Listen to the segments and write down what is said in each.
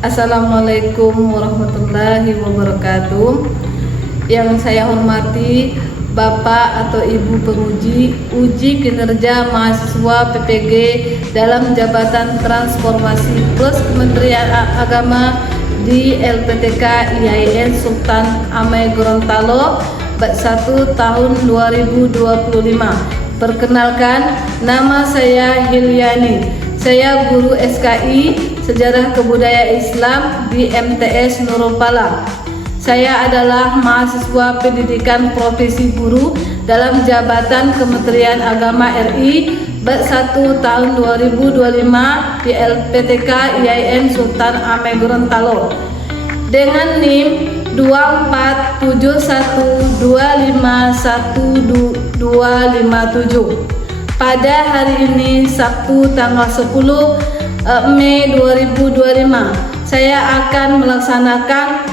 Assalamualaikum warahmatullahi wabarakatuh. Yang saya hormati Bapak atau Ibu penguji uji kinerja mahasiswa PPG dalam Jabatan Transformasi Plus Kementerian Agama di LPTK IAIN Sultan Amai Gorontalo Bab 1 tahun 2025. Perkenalkan, nama saya Hilyani. Saya guru SKI Sejarah Kebudayaan Islam di MTS Nurul Falah. Saya adalah mahasiswa pendidikan profesi guru dalam Jabatan Kementerian Agama RI Bab 1 tahun 2025 di LPTK IAIN Sultan Amai Gorontalo dengan NIM 2421251257. Pada hari ini Sabtu tanggal 10 Mei 2025 saya akan melaksanakan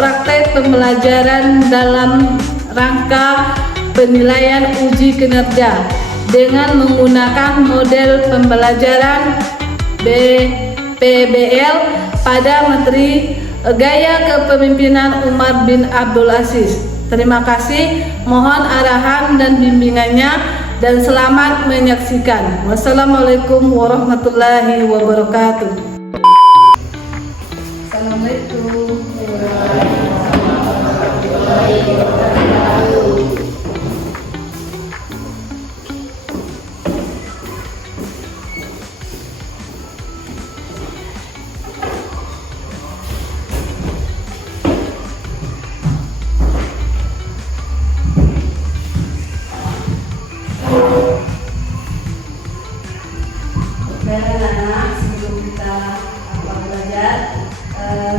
praktek pembelajaran dalam rangka penilaian uji kinerja dengan menggunakan model pembelajaran PBL pada materi Gaya Kepemimpinan Umar bin Abdul Aziz. Terima kasih, mohon arahan dan bimbingannya dan selamat menyaksikan. Wassalamualaikum warahmatullahi wabarakatuh. Assalamualaikum warahmatullahi wabarakatuh. Anak-anak, sebelum kita belajar,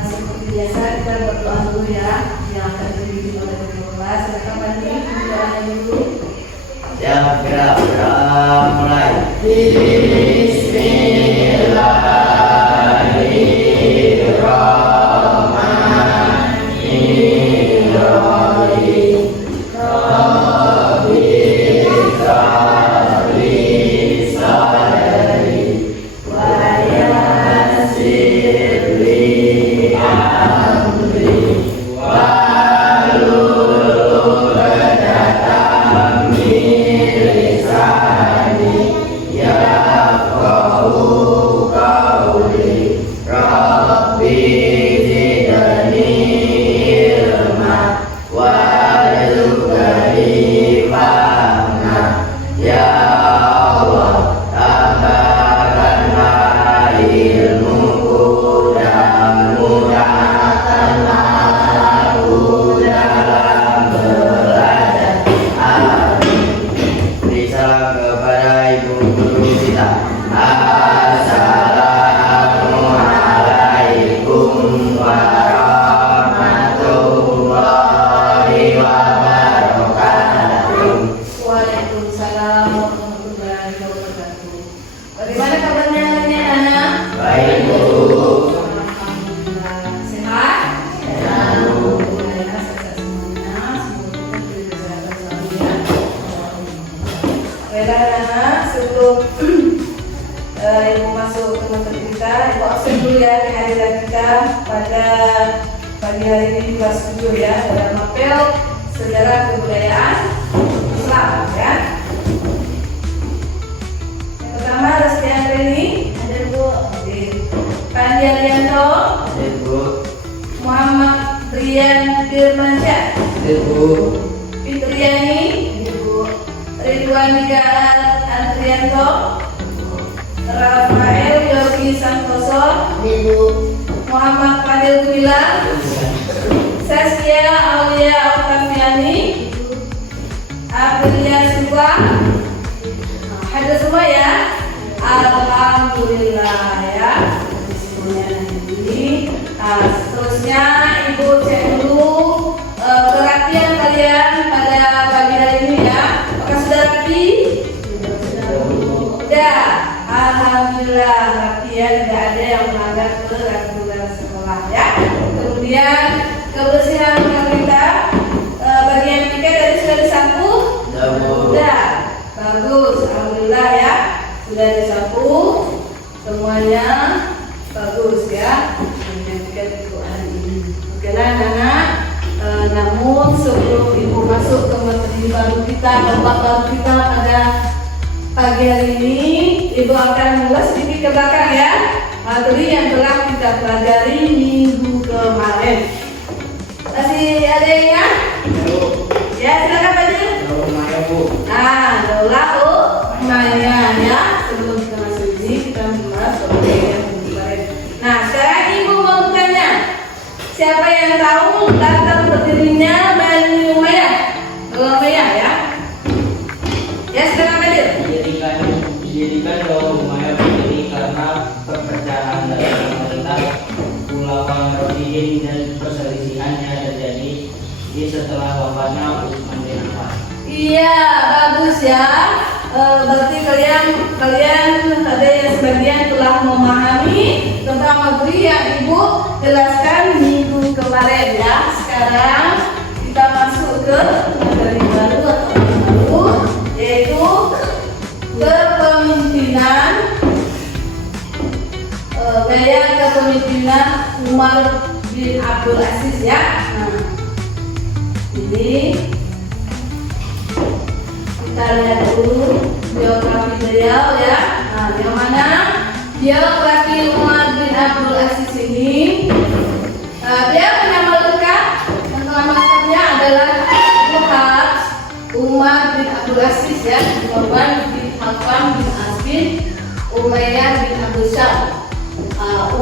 seperti biasa kita berdoa dulu ya, yang akan dipimpin oleh kelas. Silakan Bandi, doanya dulu. Ya, berdoa mulai. Bagaimana kabarnya anak-anak? Baik, Bu. Alhamdulillah. Sehat? Sehat. Sehat semuanya. Semoga diberi kesehatan selalu ya. Baiklah anak-anak, sebelum Ibu masuk ke materi kita, Ibu absen dulu ya kehadiran kita pada pagi hari ini di kelas 7 ya, dalam mapel Sejarah Kebudayaan Islam ya. Pertama ada sekian ini, ada Bu Pandi Arianto, Ada, Bu. Muhammad Rian Firmansyah, Ada, Bu. Fitriani, Ridwan Mikael Andrianto, Rafael Yogi Santoso, Muhammad Fadil Gumilang, Saskia Aulia Octaviani, Aprilia Silva. Hadir semua ya. Alhamdulillah ya. Semuanya nanti. Seterusnya Ibu cek dulu perhatian kalian pada pagi hari ini ya. Apakah sudah rapi? Sudah. Alhamdulillah rapi ya. Tidak ada yang melanggar peraturan sekolah ya. Kemudian kebersihan rumah kita bagian tiket tadi sudah disapu? Sudah. Bagus. Alhamdulillah ya. Sudah disapu semuanya bagus ya. jalan anak. Namun sebelum ibu masuk ke materi baru kita, babak baru kita pada pagi hari ini, ibu akan mengulas sedikit ke belakang ya materi yang telah kita pelajari minggu kemarin. Masih ada yang ingat? Ya, silakan Pak Jil. Maya Bu. Nah, daulah Maya ya. Sebelum kita masuk ini, kita mengulas soal yang minggu kemarin. Nah, sekarang ibu mau bertanya, siapa yang tahu latar berdirinya Bani Umayyah? Kalau Umayyah ya. Ya, silakan Pak Jil. Dijadikan Daud Umayyah berdiri karena perpecahan dalam pemerintah Khulafaur Rasyidin dan perselisihannya terjadi di setelah wafatnya Utsman bin Affan. Iya, bagus ya. Berarti kalian ada yang sebagian telah memahami tentang materi yang ibu jelaskan minggu kemarin ya. Sekarang kita masuk ke materi baru atau baru, yaitu kepemimpinan gaya kepemimpinan Umar bin Abdul Aziz ya. Nah, ini kita lihat dulu biografi beliau ya. Nah, yang mana biografi Umar bin Abdul Aziz ini? Dia nama lengkap, nama lengkapnya adalah Muhammad Umar bin Abdul Aziz ya, Marwan bin Affan bin Asbin Umayyah bin Abdul Syam.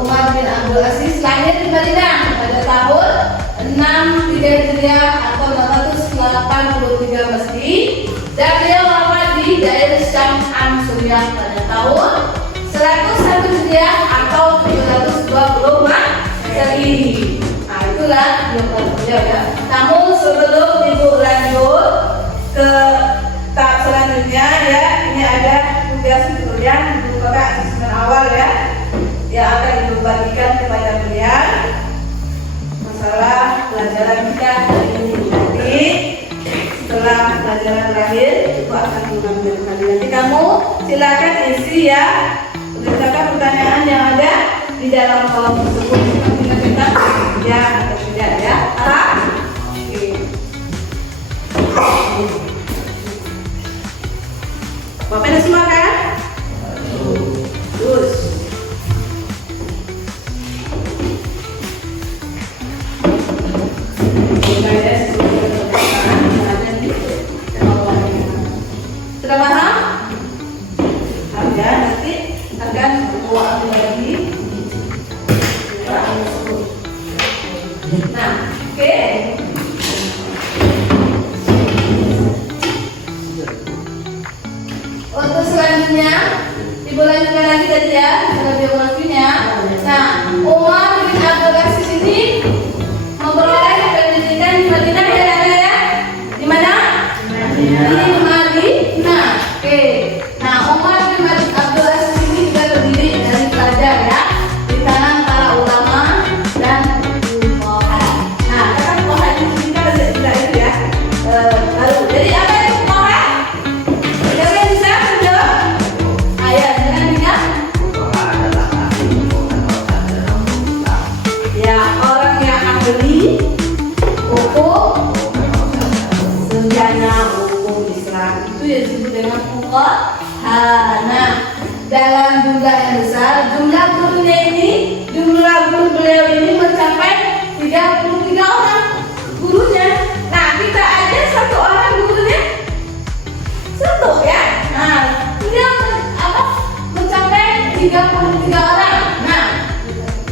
Umar bin Abdul Aziz lahir di Madinah pada tahun 63 Hijriah atau 683 Masehi, dan beliau wafat di daerah Syam Suriah pada tahun 101 Hijriah atau 720 Masehi. Nah, itulah beliau ya. Namun sebelum ibu lanjut ke tahap selanjutnya ya, ini ada tugas yang merupakan asesmen awal ya, yang akan ibu bagikan kepada kalian masalah pelajaran kita hari ini. Nanti setelah pelajaran terakhir, ibu akan mengambil kalian. Nanti kamu silakan isi ya, tuliskan pertanyaan yang ada di dalam kolom tersebut. Kita ya atau tidak ya. Oke. Bapak ada semua kan? Terus. Sudah paham? Harga nanti akan bawa lagi. Nah, oke. Untuk selanjutnya, ibu lanjutkan lagi tadi ya, biografinya. Nah, Umar bin Abdul Aziz ini memperoleh pendidikan di Madinah ya. Di mana? Di Madinah. Oke. Nah, Umar bin Abdul Aziz ini juga terdiri dari pelajar ya, di tangan para ulama dan fuqaha. Nah, kata fuqaha ini kan ada istilah itu ya. Baru. Jadi apa itu fuqaha? Siapa yang bisa menjawab? Ayah, jangan ingat. Fuqaha adalah ahli hukum atau dalam Islam. Ya, orang yang ahli hukum sebenarnya hukum Islam itu yang disebut dengan fuqaha. Nah, dalam jumlah yang besar, jumlah gurunya ini, jumlah guru beliau ini mencapai 33 orang gurunya. Nah, kita aja satu orang gurunya satu ya. Nah, beliau mencapai 33 orang. Nah,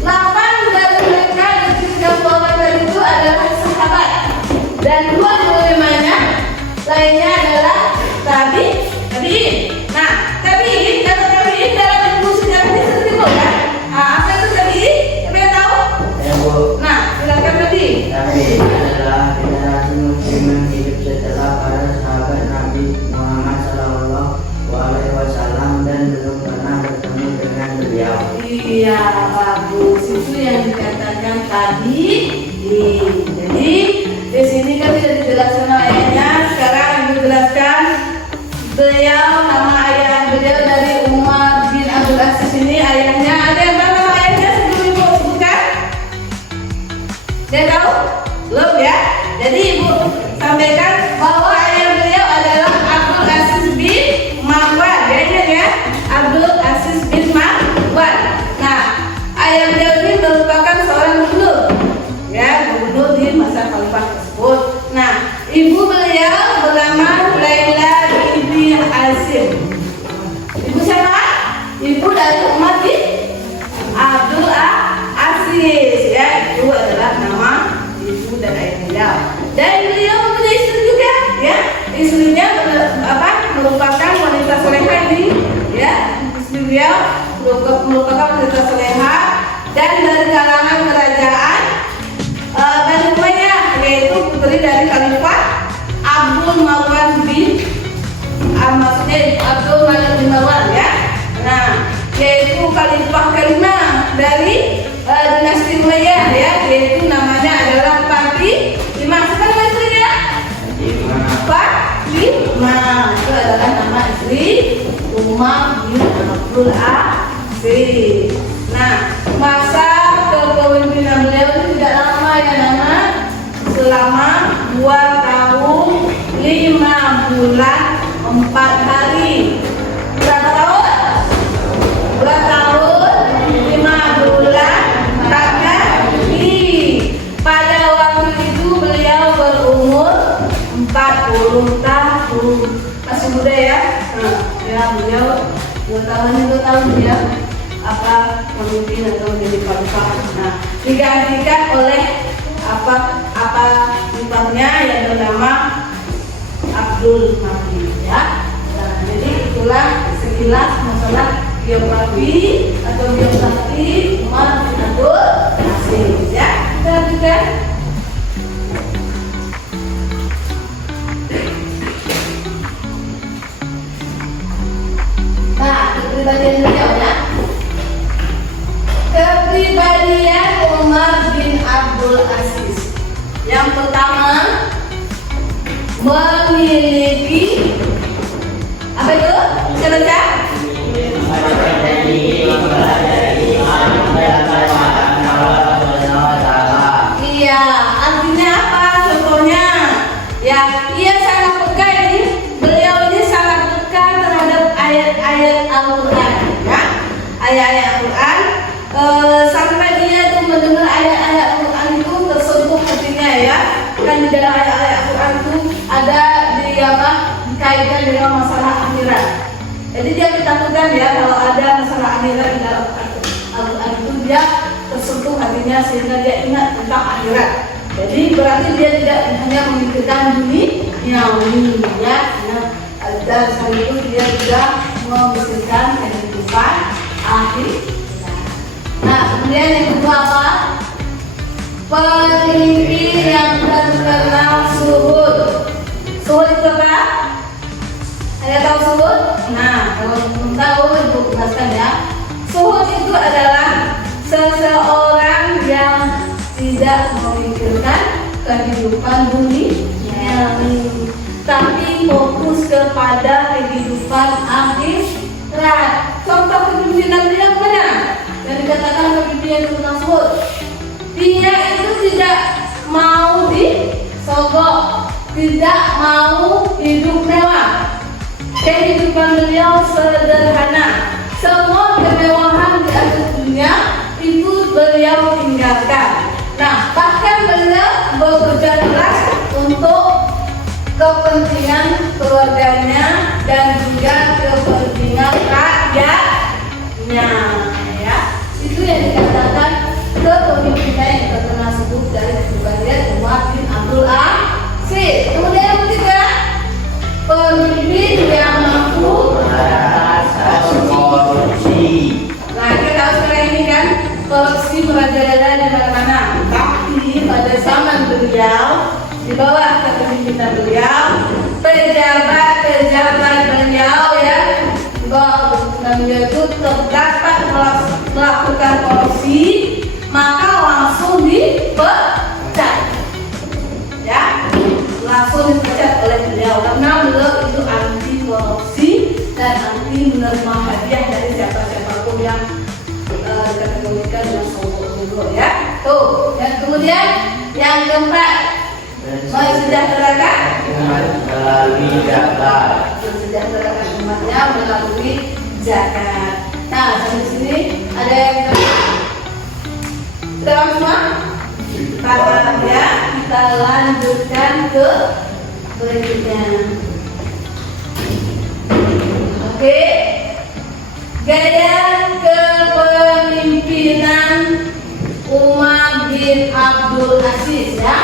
8 dari mereka dari 30 orang tadi itu adalah sahabat, dan 2 ulamanya lainnya adalah tabi'in. Nah, tabi'in dalam ilmu sejarah ini disebut kan? Apa itu tabi'in? Siapa yang tahu? Ya Bu. Nah, silakan Nabi. Tabi'in adalah generasi muslimin hidup setelah para sahabat Nabi Muhammad SAW dan belum pernah bertemu dengan beliau. Iya, bagus. Itu yang dikatakan tadi. Jadi di sini kan tidak dijelaskan ayahnya. Sekarang dijelaskan beliau, nama ayah beliau dari Umar bin Abdul Aziz ini. Ayahnya ada yang tahu nama ayahnya sebelum ibu sebutkan? Dia tahu? Ibu beliau bernama Laila binti Azim. Ibu siapa? Ibu dari Umar bin Abdul Aziz. Ya, itu adalah nama ibu dan ayah beliau. Dan beliau mempunyai istri juga, ya. Istrinya merupakan wanita soleha ini, ya. Istri beliau merupakan wanita soleha dan dari kalangan kerajaan Bani Umayyah, yaitu putri dari Khalifah Abdul Marwan bin Abdul Malik bin Marwan, ya. Nah, yaitu Khalifah kelima dari dinasti Umayyah, ya, yaitu namanya adalah Fatimah. Siapa nama istrinya? Fatimah. Itu adalah nama istri Umar bin Abdul Aziz. Nah, masa kepemimpinan beliau itu tidak lama, ya, nama selama 2 tahun 5 bulan 4 hari. Berapa tahun? 2 tahun 5 bulan 4 hari. Pada waktu itu beliau berumur 40 tahun. Masih muda, ya. Nah, ya, beliau 2 tahun dia memimpin atau menjadi khalifah. Nah, digantikan oleh imamnya yang bernama Abdul Malik, ya. Nah, jadi itulah sekilas masalah biografi atau biografi Umar bin Abdul Aziz, ya. Kita lanjutkan. Nah, kepribadian beliau, ya. Kepribadian Umar bin Abdul Aziz. Yang pertama, memiliki apa itu? Bisa baca? Iya, artinya apa? Contohnya, ya, ia sangat peka ini. Beliau ini sangat peka terhadap ayat-ayat Al-Quran, ya. Ayat-ayat Al-Quran. Sampai dia tuh mendengar ayat-ayat Al-Quran itu tersentuh hatinya, ya. Dan di dalam ayat-ayat Al-Quran itu ada dikaitkan dengan masalah akhirat. Jadi dia ditakutkan, ya, kalau ada masalah akhirat di dalam Al-Quran itu dia tersentuh hatinya sehingga dia ingat tentang akhirat. Jadi berarti dia tidak hanya memikirkan dunia, ya. Dan sekaligus dia juga memikirkan kehidupan akhirat. Nah, kemudian yang kedua apa? Pemimpin yang terkenal zuhud. Zuhud itu apa? Ada tahu zuhud? Nah, kalau belum tahu, ibu jelaskan, ya. Zuhud itu adalah seseorang yang tidak memikirkan kehidupan dunia, tapi fokus kepada kehidupan akhirat. Contoh kepemimpinan beliau mana? Yang dikatakan kepemimpinan itu tersebut, dia itu tidak mau disogok, tidak mau hidup mewah. Kehidupan beliau sederhana. Semua kemewahan di atas dunia itu beliau tinggalkan. Nah, bahkan beliau bekerja keras untuk kepentingan keluarganya dan juga kepentingan rakyatnya, ya. Itu yang dikatakan kepemimpinan yang terkenal sebut dari kepribadian Umar bin Abdul Aziz. Kemudian yang ketiga, pemimpin yang mampu korupsi. Nah, kita tahu sekarang ini kan korupsi merajalela di mana-mana. Tapi pada zaman beliau, di bawah kepemimpinan beliau, pejabat-pejabat beliau, ya, di bawah kepemimpinan beliau itu terdapat melakukan korupsi, maka langsung dipecat, ya, langsung dipecat oleh beliau karena beliau itu anti korupsi dan anti menerima hadiah dari siapa-siapapun yang dikategorikan dengan sombong, ya. Tuh, dan kemudian yang keempat, mensejahterakan umatnya melalui zakat. Nah, di sini ada yang kita semua, ya, kita lanjutkan ke berikutnya. Oke, gaya kepemimpinan Umar bin Abdul Aziz ya.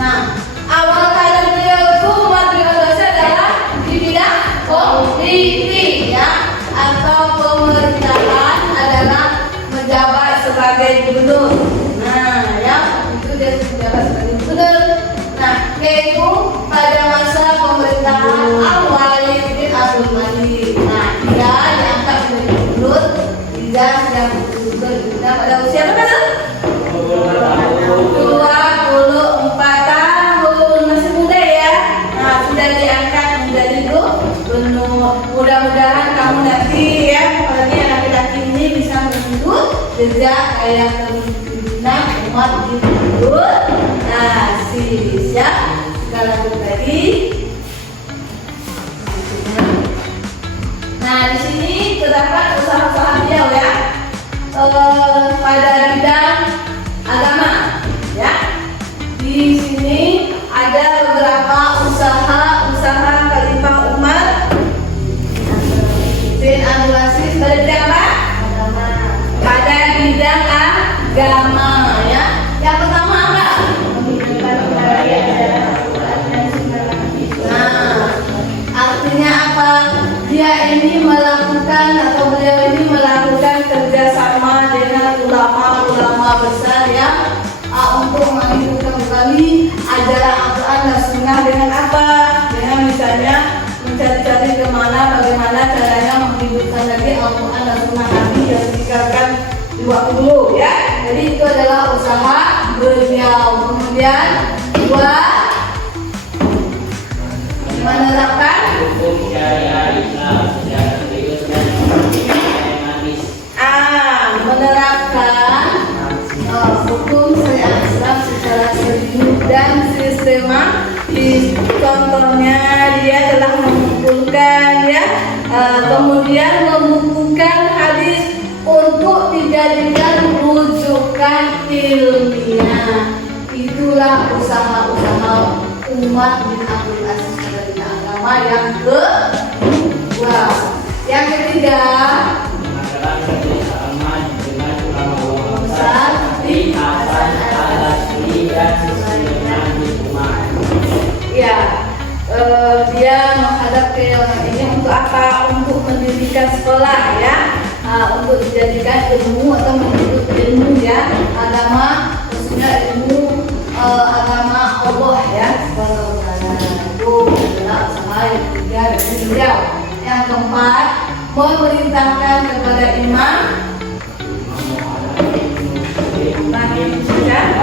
Nah, awal karir beliau itu Umar bin Abdul Aziz adalah di bidang politik ya, atau pemerintahan, adalah menjabat sebagai gubernur. Nah, ya itu dia menjabat sebagai gubernur. Nah, yaitu pada masa pemerintahan Al-Walid bin Abdul Malik. Nah, dia diangkat menjadi gubernur dia sedang bergubernur pada usia berapa? 24 tahun, masih muda ya. Nah, sudah diangkat menjadi gubernur. Mudah-mudahan kamu nanti ya, apalagi yang laki-laki ini bisa mengikut jejak kayak kepemimpinan umat di Abdul Aziz ya. Kita lanjut lagi. Nah, di sini terdapat usaha-usaha beliau ya, pada bidang agama ya. Di sini ada beberapa usaha Khalifah Umar bin Abdul Aziz pada bidang apa? Agama. Pada bidang agama ya. Yang pertama apa? Nah, artinya apa? Dia ini melakukan, atau beliau ini melakukan kerjasama dengan ulama-ulama besar ya, untuk menghidupkan kembali ajaran Al-Quran dan Sunnah dengan apa? Dengan misalnya mencari-cari bagaimana caranya menghidupkan lagi Al-Quran dan Sunnah Nabi yang ditinggalkan di waktu dulu ya. Jadi itu adalah usaha beliau. Kemudian dua, menerapkan hukum syariat Islam secara serius dan sistematis. Menerapkan hukum syariat Islam secara serius dan sistematis. Contohnya dia telah mengumpulkan ya, kemudian membukukan hadis untuk dijadikan rujukan ilmiah. Itulah usaha-usaha umat bin Abdul Aziz pada bidang agama yang kedua. Yang ketiga, Masalah kerjasama dengan ulama-ulama besar di Hasan al-Basri dan sistemnya di umat. ya, dia menghadap ke orang ini untuk apa? Untuk mendirikan sekolah ya, untuk dijadikan ilmu atau menuntut ilmu ya, agama, khususnya ilmu agama Allah ya. Itu adalah usaha yang ketiga dari beliau. Yang keempat, memerintahkan kepada imam ya.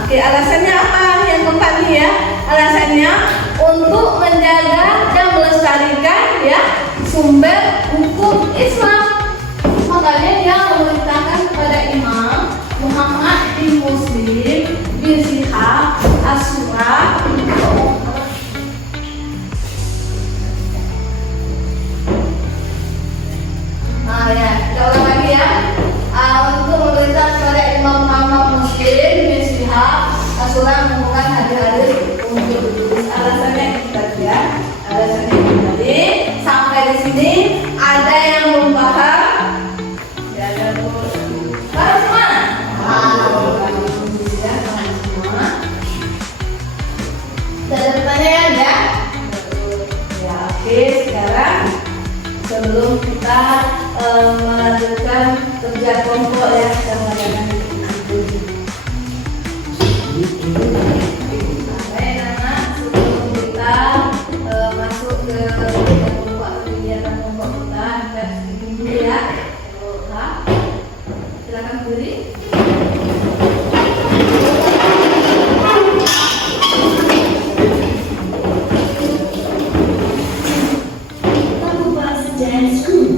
Oke, alasannya apa? Yang keempat nih ya, alasannya untuk menjaga dan melestarikan ya sumber hukum Islam. Makanya dia memerintahkan kepada Imam Muhammad bin Muslim bin Syihab As-Surah. Nah ya, kita ulang lagi ya. Untuk memerintah kepada Imam Muhammad Muslim bin Syihab As-Surah mengumpulkan hadis-hadis untuk alasannya itu tadi ya. Alasannya itu tadi. Sampai di sini ada yang belum paham? Ya, ada terus. Paham semua? Paham semua. Ada pertanyaan ya? Ya, oke. Sekarang sebelum kita melanjutkan kerja kelompok ya, kita mengadakan baik anak, sebelum kita masuk ke kerja kelompok atau kegiatan kelompok kita dulu ya. Silakan berdiri. Sejarah school.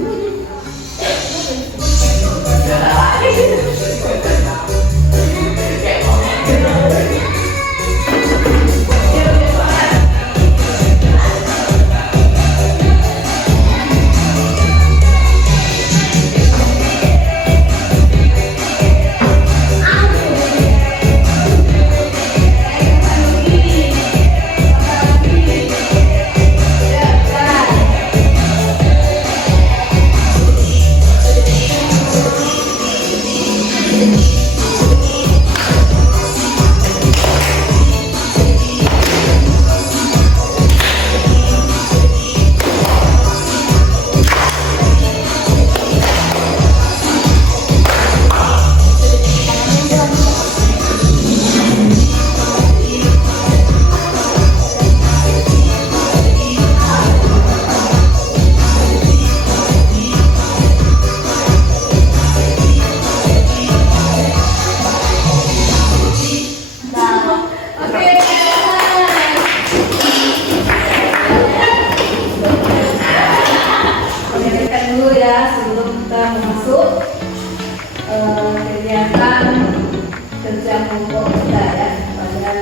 kelompok kita ya pada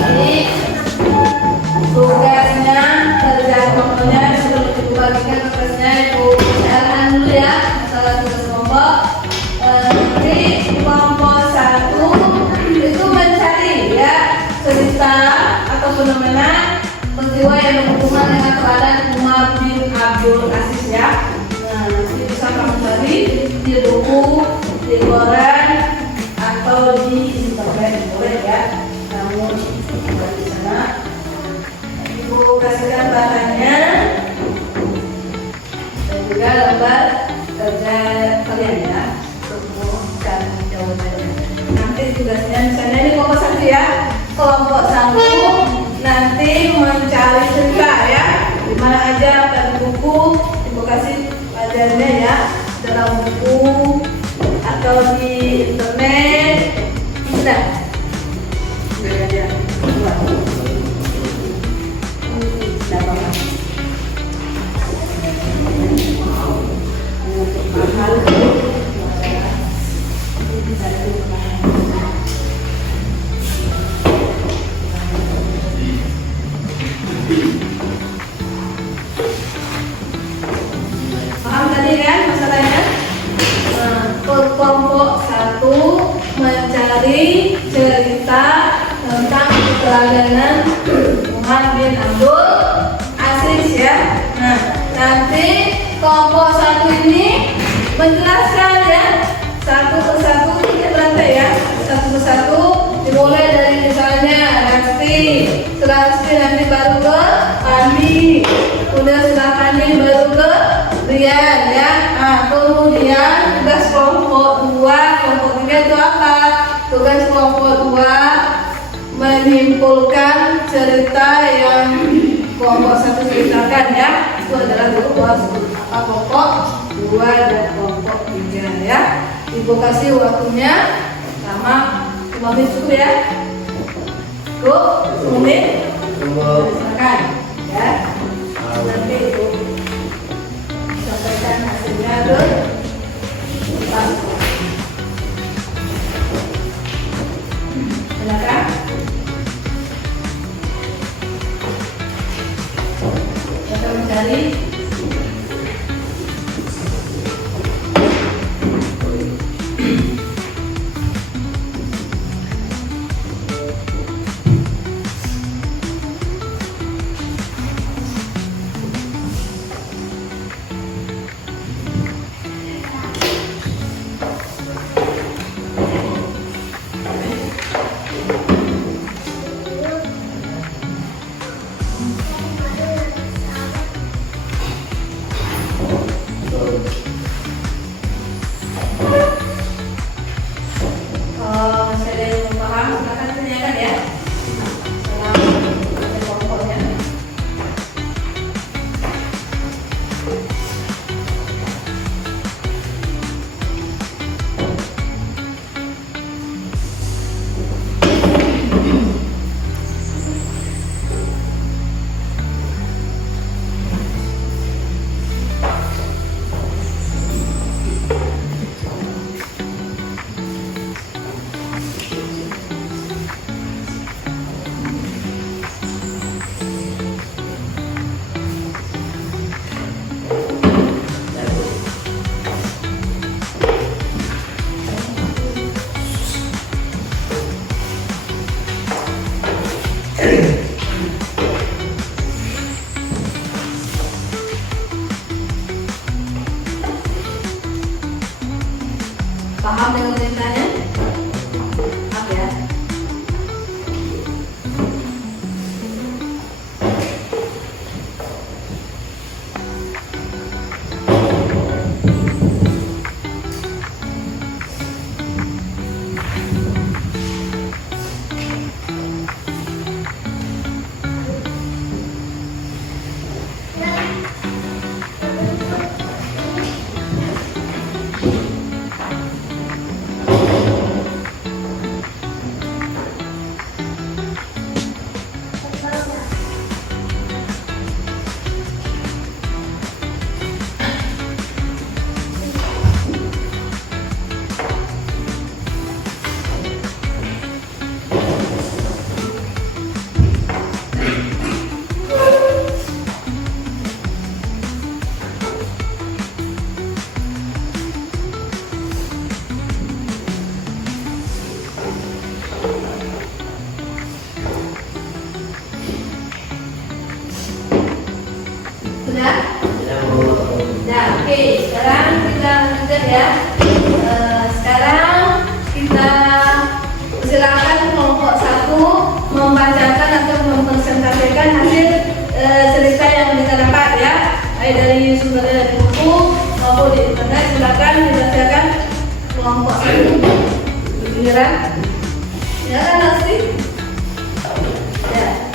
ini tugasnya kerja kelompoknya sebelum dibagikan tugasnya ibu persiapan dulu ya masalah tugas kelompok. Nanti kelompok 1 itu mencari ya cerita atau fenomena peristiwa yang berhubungan dengan keadaan Umar bin Abdul Aziz ya. Nah, nanti bisa kamu cari di buku, di koran, atau di internet boleh ya. Namun di sana ibu kasihkan bahannya dan juga lembar kerja kalian ya untuk cari jawabannya. Nanti tugasnya misalnya ini kelompok 1 ya. Kelompok 1 nanti mencari cerita ya. Di mana aja pada buku ibu kasih pelajarannya ya, dalam buku atau di internet bisa. Belajar buat. Paham tadi kan masalahnya? Nah, kelompok 1 mencari cerita tentang keteladanan Umar bin Abdul Aziz ya. Nah, nanti kelompok 1 ini menjelaskan ya satu persatu kita berantai ya, satu persatu dimulai dari misalnya Rasti nanti baru ke Andi, kemudian setelah Andi baru ke Rian ya. Nah, kemudian tugas kelompok 2, kelompok 3 itu apa? Tugas kelompok 2 menyimpulkan cerita yang kelompok 1 ceritakan ya. Itu adalah kelompok apa kelompok 2 dan kelompok 3 ya. Ibu kasih waktunya sama 5 menit cukup ya. Cukup 10 menit. Silakan ya. Nanti ibu sampaikan hasilnya ke Pak. Silakan. Kita mencari paham dengan ceritanya? Apa ya? ya. Sekarang kita silakan kelompok 1 membacakan atau mempresentasikan hasil cerita yang kita dapat ya, baik dari sumber dari buku maupun di internet. Silakan dibacakan kelompok 1. Giliran, ya kan Lesti? Ya.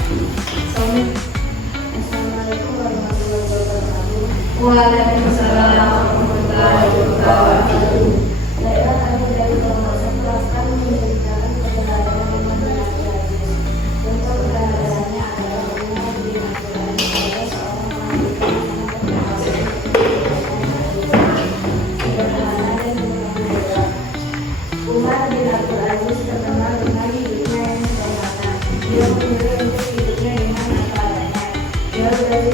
Assalamualaikum warahmatullahi wabarakatuh. Waalaikumsalam warahmatullahi wabarakatuh. Daerah kami dari kelompok 1 akan menceritakan keberadaan rumah dinas gratis. Contoh keberadaannya adalah rumah dinas gratis adalah seorang wanita yang sederhana dan bermegah. Umar bin Abdul Aziz terkenal dengan hidupnya yang sederhana. Dia memilih untuk hidupnya dengan apa adanya. Dia dari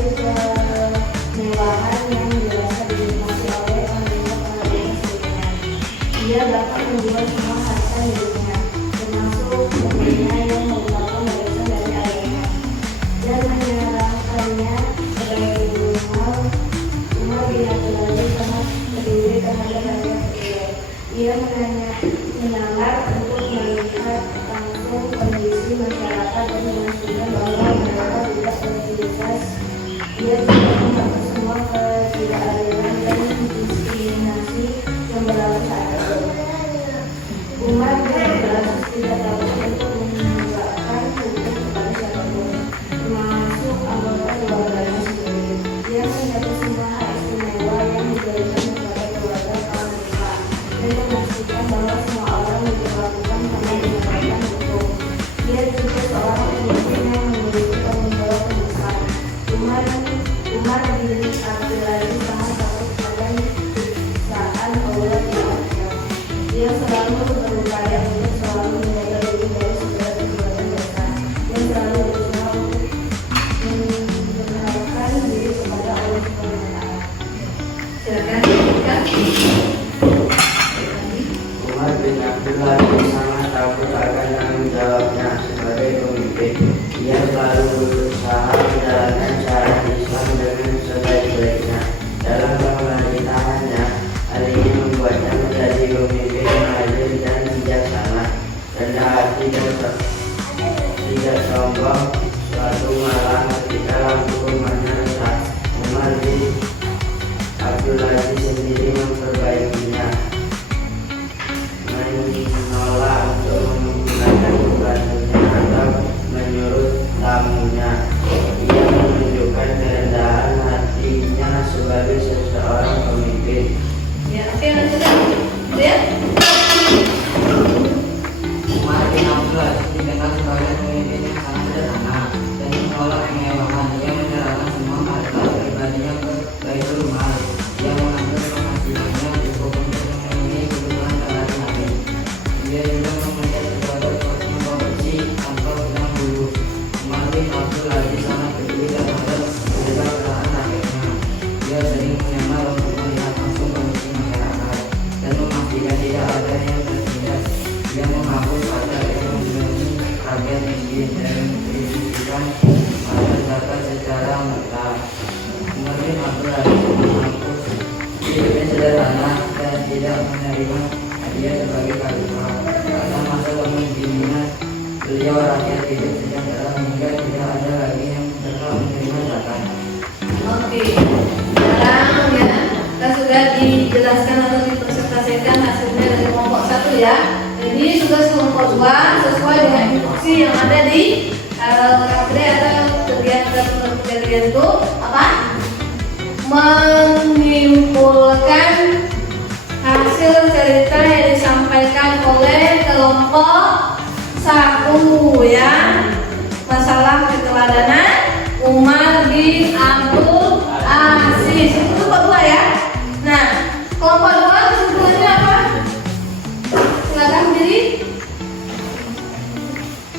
kemewahan yang dirasa dinikmati oleh pemerintah sebelumnya. Dia dapat menjual semua harta miliknya, termasuk mobilnya yang merupakan warisan dari ayahnya, dan menyerahkannya sebagai rumah. Umar bin Abdul Aziz sangat peduli terhadap rakyat kecil. Ia menyamar untuk melihat langsung kondisi masyarakat dan memastikan bahwa mereka tidak beraktivitas. Dia juga mengatur semua ketidakadilan dan diskriminasi yang berlaku saat itu. Umar bin Abdul Aziz tidak takut untuk menegakkan hukum kepada siapapun, termasuk anggota keluarganya sendiri. Dia mencatat semua hak istimewa yang diberikan kepada keluarga kaum Muslim dan memastikan bahwa semua orang diperlakukan sama dengan hukum. Dia juga seorang pemimpin yang memiliki tanggung jawab besar. Umar bin Abdul Aziz sangat takut pada siksaan Allah di akhirat. Dia selalu berupaya untuk selalu menjaga diri dari segala perbuatan dosa dan selalu berusaha untuk mendekatkan diri kepada Allah Subhanahu wa Ta'ala. Silakan dibacakan. Umar bin Abdul Aziz sangat takut akan tanggung jawabnya sebagai pemimpin. Dia selalu berusaha menjalankan syariat Islam dengan sebaik-baiknya. Dalam pemerintahannya, hal ini membuatnya menjadi pemimpin yang adil dan bijaksana, rendah hati dan tidak sombong. Suatu malam ketika lampu rumahnya rusak, Umar bin Abdul Aziz sendiri memperbaikinya, menolak untuk menggunakan pembantunya atau menyuruh tamunya. Ia menunjukkan kerendahan hatinya sebagai seorang pemimpin. Ya, oke, lanjutkan. Ya. Umar bin Abdul Aziz dikenal sebagai pemimpin yang sangat sederhana dan menolak kemewahan. Ia menyerahkan semua harta pribadinya ke Baitul Mal. Ia mengambil penghasilannya cukup untuk memenuhi kebutuhan sehari-hari. Dia juga mempunyai segala porsi pembersih tanpa benang bulu. Umar bin Abdul Aziz sangat peduli terhadap kesejahteraan rakyatnya. Dia sering menyamar untuk melihat langsung kondisi masyarakat dan memastikan tidak ada yang tertindas. Dia mengaku pada ekonomi rakyat miskin dan mendistribusikan zakat secara merata. Umar bin Abdul Aziz mengaku hidupnya sederhana dan tidak menerima hadiah sebagai khalifah. Pada masa kepemimpinannya, beliau rakyat hidup sejahtera hingga tidak ada lagi yang berhak menerima zakat. Oke. Sekarang ya, kita sudah dijelaskan atau dipresentasikan hasilnya dari kelompok 1 ya. Jadi sudah kelompok 2 sesuai dengan instruksi yang ada di KPD atau kegiatan itu apa? Menyimpulkan hasil cerita yang disampaikan oleh kelompok 1 ya. Masalah keteladanan Umar bin Abdul Aziz. Itu kelompok 2 ya. Nah, kelompok 2 kesimpulannya apa? Silakan diri.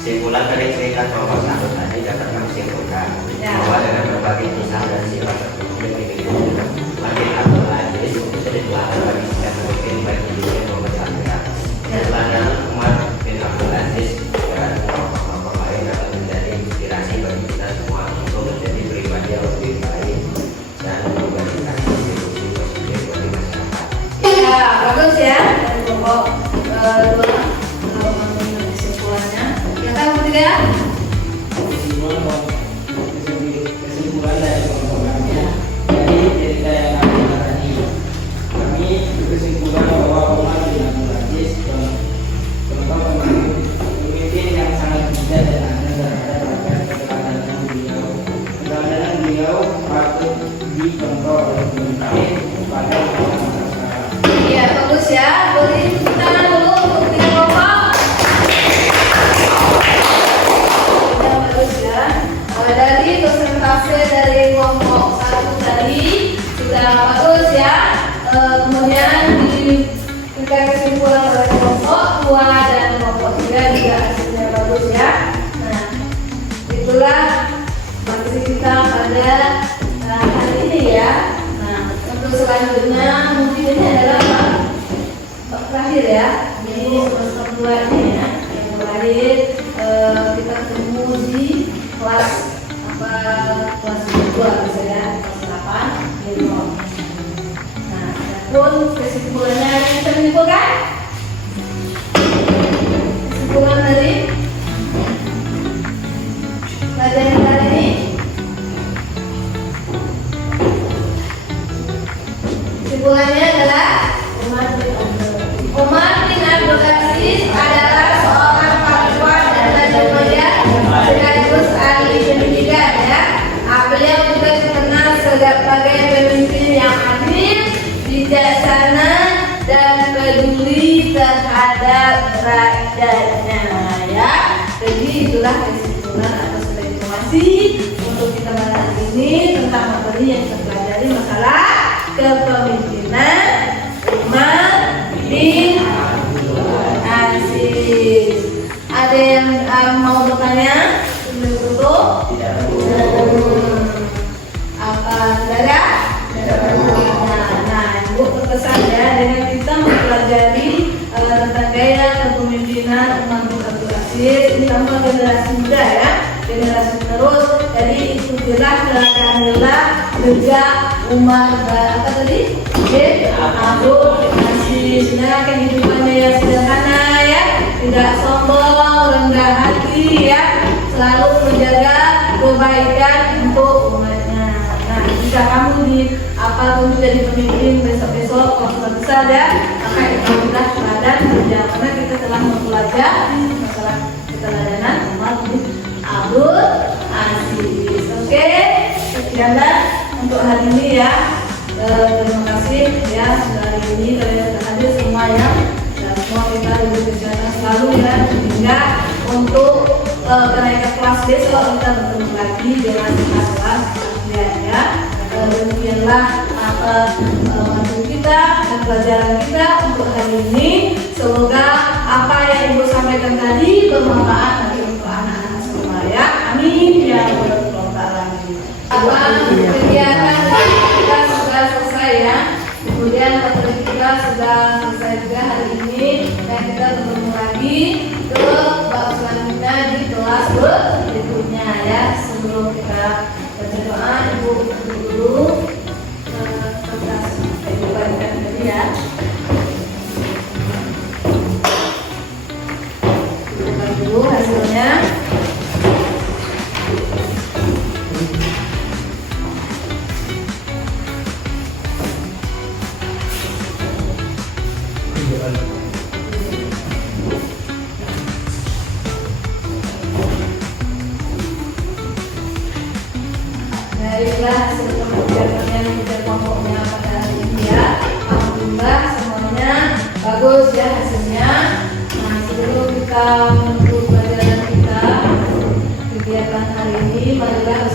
Simpulan dari cerita kelompok 1 tadi dapat menyimpulkan bahwa dengan berbagai kisah dan sifat tertentu yang dimiliki Umar bin Abdul Aziz menjadi teladan bagi setiap pemimpin baik di dunia maupun di akhirat. Teladan Umar bin Abdul Aziz dan kelompok-kelompok lain dapat menjadi inspirasi bagi kita semua untuk menjadi pribadi yang lebih baik dan memberikan kontribusi positif bagi masyarakat. Ya, ya. Kesimpulan dari pembahasannya dari cerita yang kami tadi, kami berkesimpulan bahwa Umar bin Abdul Aziz pemimpin yang sangat bijak dan adil terhadap rakyat. Keteladanan beliau patut dicontoh oleh pemimpin pada masa sekarang. Iya, bagus ya. Beri tepuk tangan dulu untuk tim kelompok. Ya, bagus ya. Dari persentase dari kelompok 1 tadi sudah bagus ya. Kemudian diberikan kesimpulan oleh kelompok 2 dan kelompok 3 juga hasilnya bagus ya. Nah, itulah materi kita pada hari ini ya. Nah, untuk selanjutnya mungkin ini adalah bab terakhir ya. Jadi semester 2 ini ya. Yang terakhir kita ketemu di kelas kelas 2 misalnya kelas 8 di bawah. Nah, adapun kesimpulannya ada yang bisa menyimpulkan? Kesimpulan dari pelajaran kali ini. Kesimpulannya adalah Umar bin Abdul Aziz adalah seorang pahlawan dan raja mulia sekaligus ahli pendidikan ya. Beliau juga dikenal sebagai pemimpin yang adil, bijaksana dan peduli terhadap rakyatnya ya. Jadi itulah kesimpulan atau informasi untuk kita pada hari ini tentang materi yang kita pelajari masalah kepemimpinan Umar bin Abdul Aziz. Ada yang mau bertanya sebelum tutup? Apa saudara? Nah, Ibu berpesan ya dengan kita mempelajari tentang gaya kepemimpinan Umar bin Abdul Aziz. Ini tambah generasi muda ya, generasi penerus. Jadi ikutilah teladanlah jejak Umar apa tadi? Abdul Aziz. Nah, kehidupannya yang sederhana ya, tidak sombong, rendah hati ya, selalu menjaga kebaikan untuk umatnya. Nah, jika kamu apapun jadi pemimpin besok-besok kalau besar ya, maka ikutilah teladan karena kita telah mempelajari masalah keteladanan Umar bin Abdul Aziz. Oke, sekianlah untuk hari ini ya. Terima kasih ya sudah hari ini kalian hadir semua ya. Dan semua kita diberi kesehatan selalu ya, sehingga untuk kenaikan kelas besok kita bertemu lagi dengan kelas ya. Demikianlah materi kita dan pelajaran kita untuk hari ini. Semoga apa yang Ibu sampaikan tadi bermanfaat bagi untuk anak-anak semua ya. Amin ya rabbal alamin. Kegiatan kita sudah selesai ya. Kemudian materi kita sudah selesai juga hari ini dan kita bertemu lagi ke bab selanjutnya di kelas berikutnya ya. Sebelum kita baca doa, Ibu dulu kertas Ibu bagikan tadi ya. Buka dulu hasilnya. Baiklah, hasil penelitian dan kelompoknya pada hari ini ya. Alhamdulillah semuanya bagus ya hasilnya. Nah, sebelum kita menutup pelajaran kita kegiatan hari ini, marilah